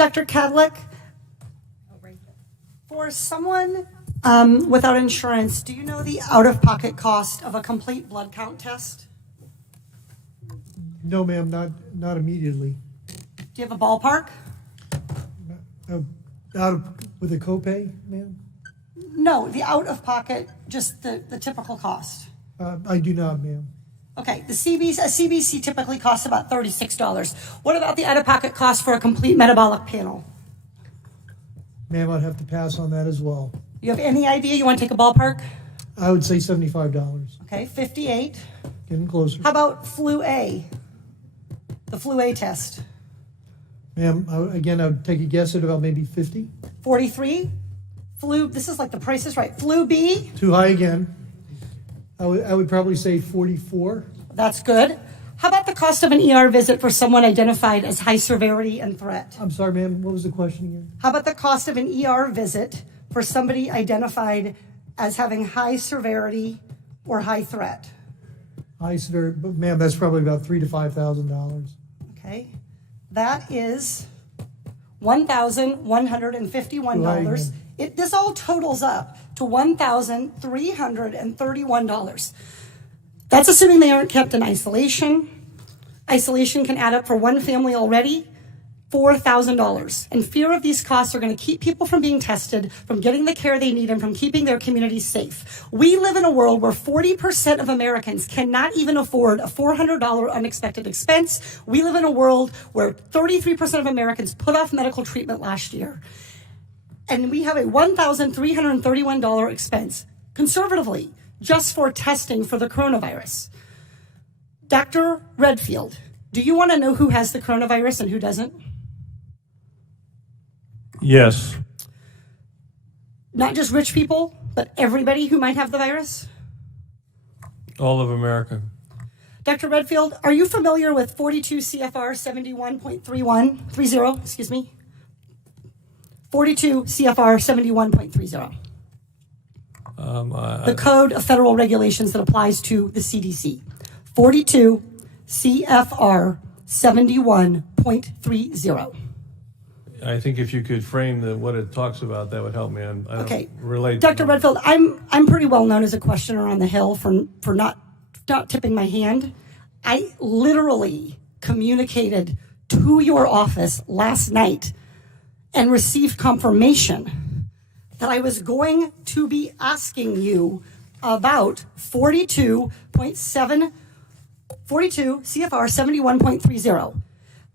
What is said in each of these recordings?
Dr. Cadlick, for someone without insurance, do you know the out-of-pocket cost of a complete blood count test? No, ma'am, not immediately. Do you have a ballpark? With a copay, ma'am? No, the out-of-pocket, just the typical cost. I do not, ma'am. Okay, a CBC typically costs about $36. What about the out-of-pocket cost for a complete metabolic panel? Ma'am, I'd have to pass on that as well. You have any idea? You want to take a ballpark? I would say $75. Okay, 58. Getting closer. How about flu A? The flu A test. Ma'am, I would take a guess at about maybe 50. 43. Flu, this is like the Price is Right. Flu B. Too high again. I would probably say 44. That's good. How about the cost of an ER visit for someone identified as high severity and threat? I'm sorry, ma'am, what was the question again? How about the cost of an ER visit for somebody identified as having high severity or high threat? High severity, but ma'am, that's probably about $3,000 to $5,000. Okay. That is $1,151. This all totals up to $1,331. That's assuming they aren't kept in isolation. Isolation can add up for one family already, $4,000. And fear of these costs are going to keep people from being tested, from getting the care they need, and from keeping their communities safe. We live in a world where 40% of Americans cannot even afford a $400 unexpected expense. We live in a world where 33% of Americans put off medical treatment last year. And we have a $1,331 expense, conservatively, just for testing for the coronavirus. Dr. Redfield, do you want to know who has the coronavirus and who doesn't? Yes. Not just rich people, but everybody who might have the virus? All of America. Dr. Redfield, are you familiar with 42 CFR 71.30, excuse me? 42 CFR 71.30. The Code of Federal Regulations that applies to the CDC. 42 CFR 71.30. I think if you could frame what it talks about, that would help me. I don't relate. Dr. Redfield, I'm pretty well known as a questioner on the Hill for not tipping my hand. I literally communicated to your office last night and received confirmation that I was going to be asking you about 42 CFR 71.30.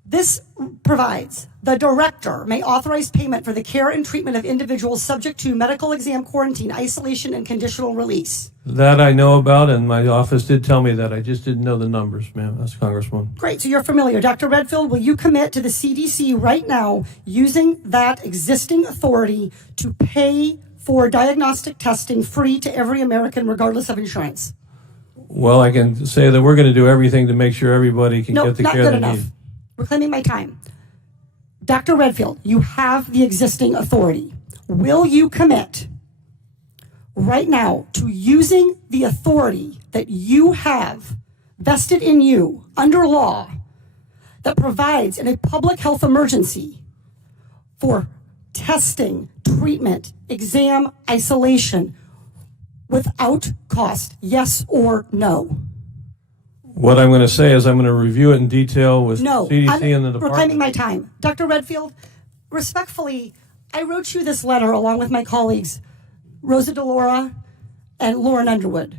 This provides the director may authorize payment for the care and treatment of individuals subject to medical exam, quarantine, isolation, and conditional release. That I know about, and my office did tell me that. I just didn't know the numbers, ma'am. That's Congresswoman. Great, so you're familiar. Dr. Redfield, will you commit to the CDC right now using that existing authority to pay for diagnostic testing free to every American regardless of insurance? Well, I can say that we're going to do everything to make sure everybody can get the care they enough. need. Reclaiming my time. Dr. Redfield, you have the existing authority. Will you commit right now to using the authority that you have vested in you under law that provides in a public health emergency for testing, treatment, exam, isolation without cost? Yes or no? What I'm going to say is I'm going to review it in detail with CDC and the department. Reclaiming my time. Dr. Redfield, respectfully, I wrote you this letter along with my colleagues, Rosa DeLaura and Lauren Underwood,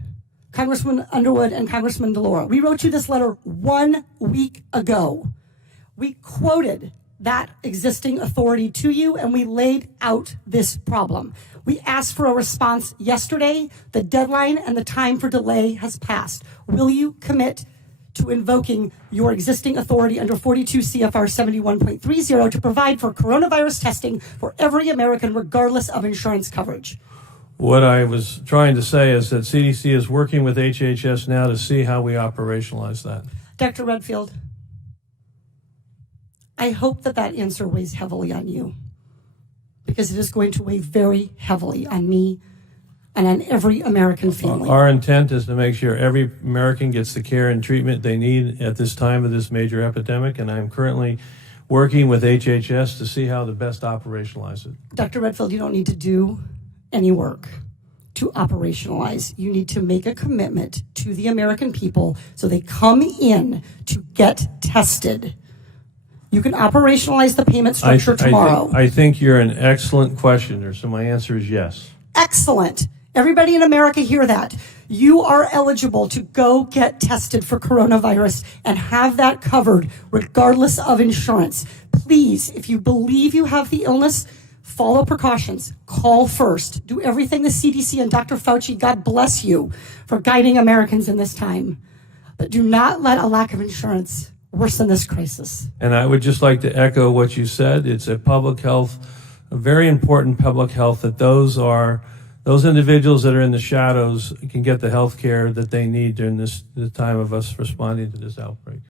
Congressman Underwood and Congressman DeLaura. We wrote you this letter 1 week ago. We quoted that existing authority to you, and we laid out this problem. We asked for a response yesterday. The deadline and the time for delay has passed. Will you commit to invoking your existing authority under 42 CFR 71.30 to provide for coronavirus testing for every American regardless of insurance coverage? What I was trying to say is that CDC is working with HHS now to see how we operationalize that. Dr. Redfield, I hope that answer weighs heavily on you, because it is going to weigh very heavily on me and on every American family. Our intent is to make sure every American gets the care and treatment they need at this time of this major epidemic, and I'm currently working with HHS to see how to best operationalize it. Dr. Redfield, you don't need to do any work to operationalize. You need to make a commitment to the American people so they come in to get tested. You can operationalize the payment structure tomorrow. I think you're an excellent questioner, so my answer is yes. Excellent. Everybody in America hear that. You are eligible to go get tested for coronavirus and have that covered regardless of insurance. Please, if you believe you have the illness, follow precautions. Call first. Do everything the CDC and Dr. Fauci, God bless you, for guiding Americans in this time. But do not let a lack of insurance worsen this crisis. And I would just like to echo what you said. It's a public health, a very important public health, that those individuals that are in the shadows can get the health care that they need during the time of us responding to this outbreak.